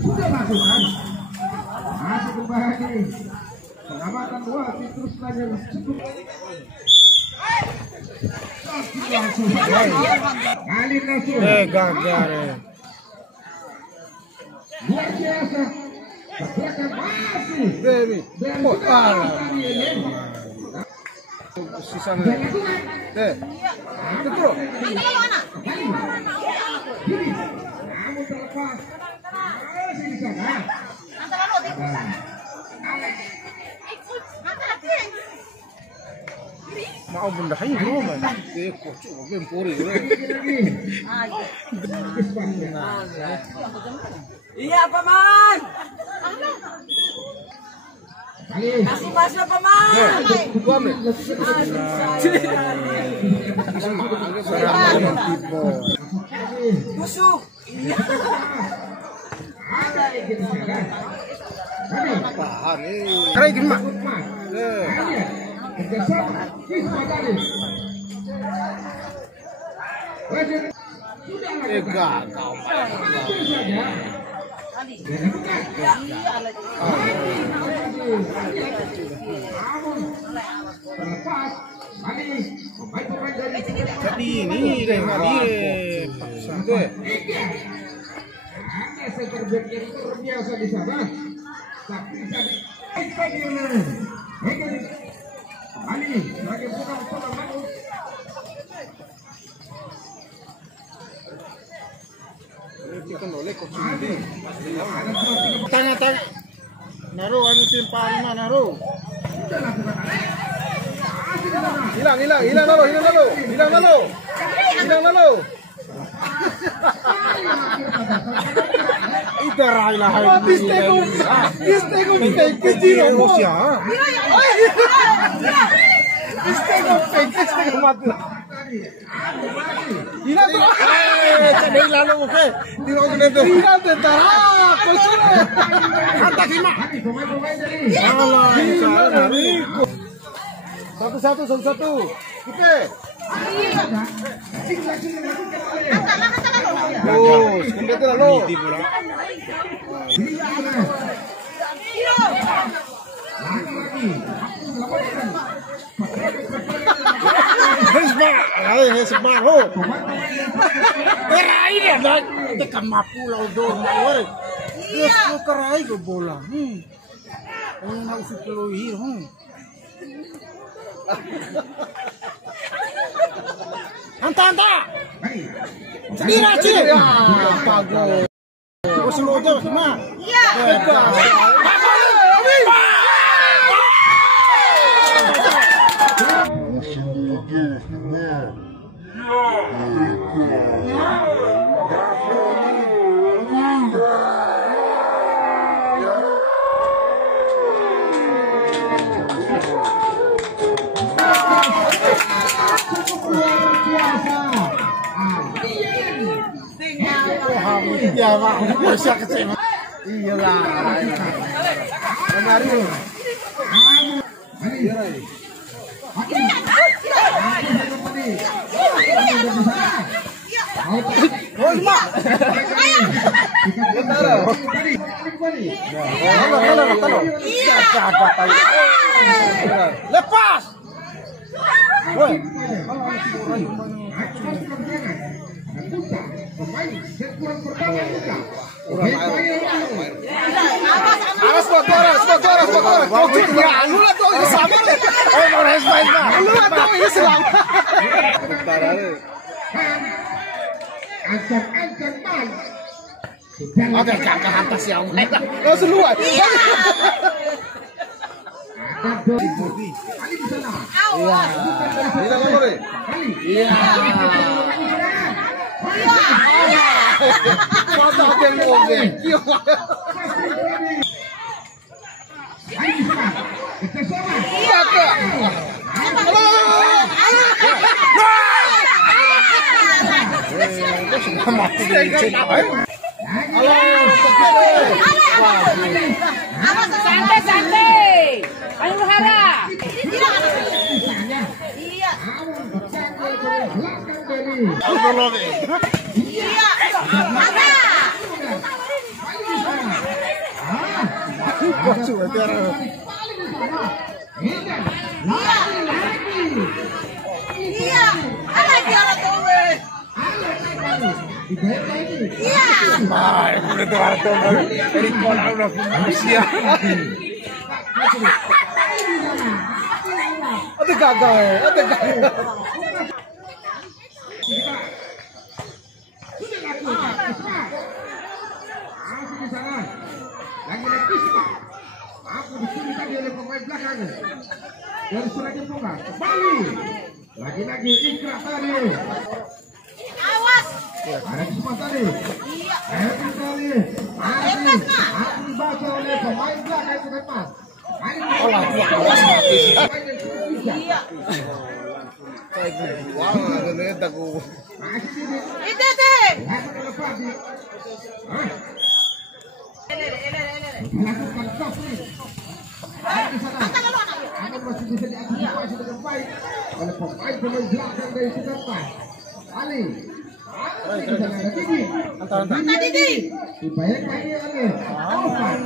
Sudah masukkan masih kembali pengamatan wasit terus lagi cukup kali langsung gagal luar biasa pergerakan masih dari dan sisa terus namun terlepas masih di sana. mau bunda hayu rumah kocok bempori iya paman kasih masuk paman busuk keren gimana jadi ini deh sampai biasa di sana tapi tanya naruh anu tim parima naruh hilang lalu Itarai lah hai. Istego kecil Rusia. Istego mati. Hilang tu. Cedek lalu oke. Tiro tu. Hilang tentara. Kolsone. Kata kima. Allah, insya satu. Kita. Oh, sebentar lalu. Hesbar ho. Kerai dia dah tekan mapulau dong. Dia suka kerai ke bola. Orang nak usut peluhi. Anta. Sendiri cik. Ya, bagus. Kau selalu aja semua. Iya. Ya Pak, bisa kecil. Iya lah. Kemari. Lepas. Woi. Aras motor. Lu lah tuh sama deh. Mau respect mah. Lu lah tuh ini selang. Ancang-ancang man. Oke, kakak atas yang lain. Langsung luar. Ada doi. Ali di sana. Iya. Bisa nomor nih. Iya. Foto yang oke. Ali di sana. Kita sama. Santai. Ayo Hara. Iya. Belakang dari. Iya. Ada. Iya. Ada dia tuh. Iya. Ada gagal. Lagi-lagi Pak. Aku disuruh tadi oleh pemain belakang. Dari Suraja Bunga kembali. Lagi-lagi Ikra tadi. Awas. Ada kesempatan tadi. Iya. Happy tadi. Aku dibaca oleh pemain belakang itu kan Mas. Iya. Wah, ada neta ku. Itu deh. Lakukan crossing. Di sana. Ada masih bisa diantisipasi dengan baik oleh pemain belakang dari Sudarman. Ali. Di sana ada Didi. Didi. Dibayar lagi oleh Alvan.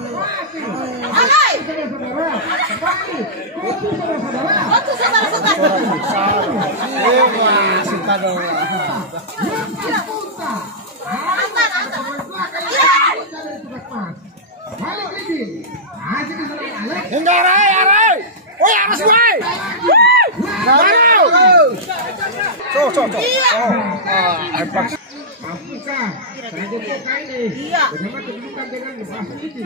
Alay. Saudara-saudara. Kembali. Kotu saudara-saudara. Waktu saudara-saudara. Suka dong. Balik lagi. Masih di sana Alex. Enggak, Rai. Woi, aras gue. Baru. Cok. Mampukah Serago Toka ini? Iya. Bagaimana kedudukan dengan Basu ini?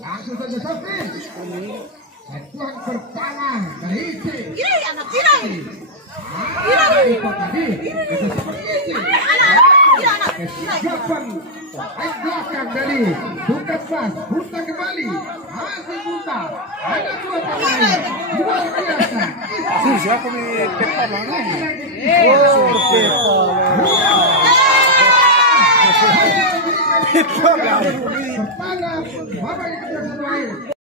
Langsung saja Sofrin. Sentuhan pertama dari Ici. Ini anak ini. Itu tadi. Itu seperti Ici. Kesiapan pemain belakang dari Bukan Bas. Buta kembali. Masih Buta. Ada dua pemain. Luar biasa. Siapa nih? Pertama, Bapak yang kedua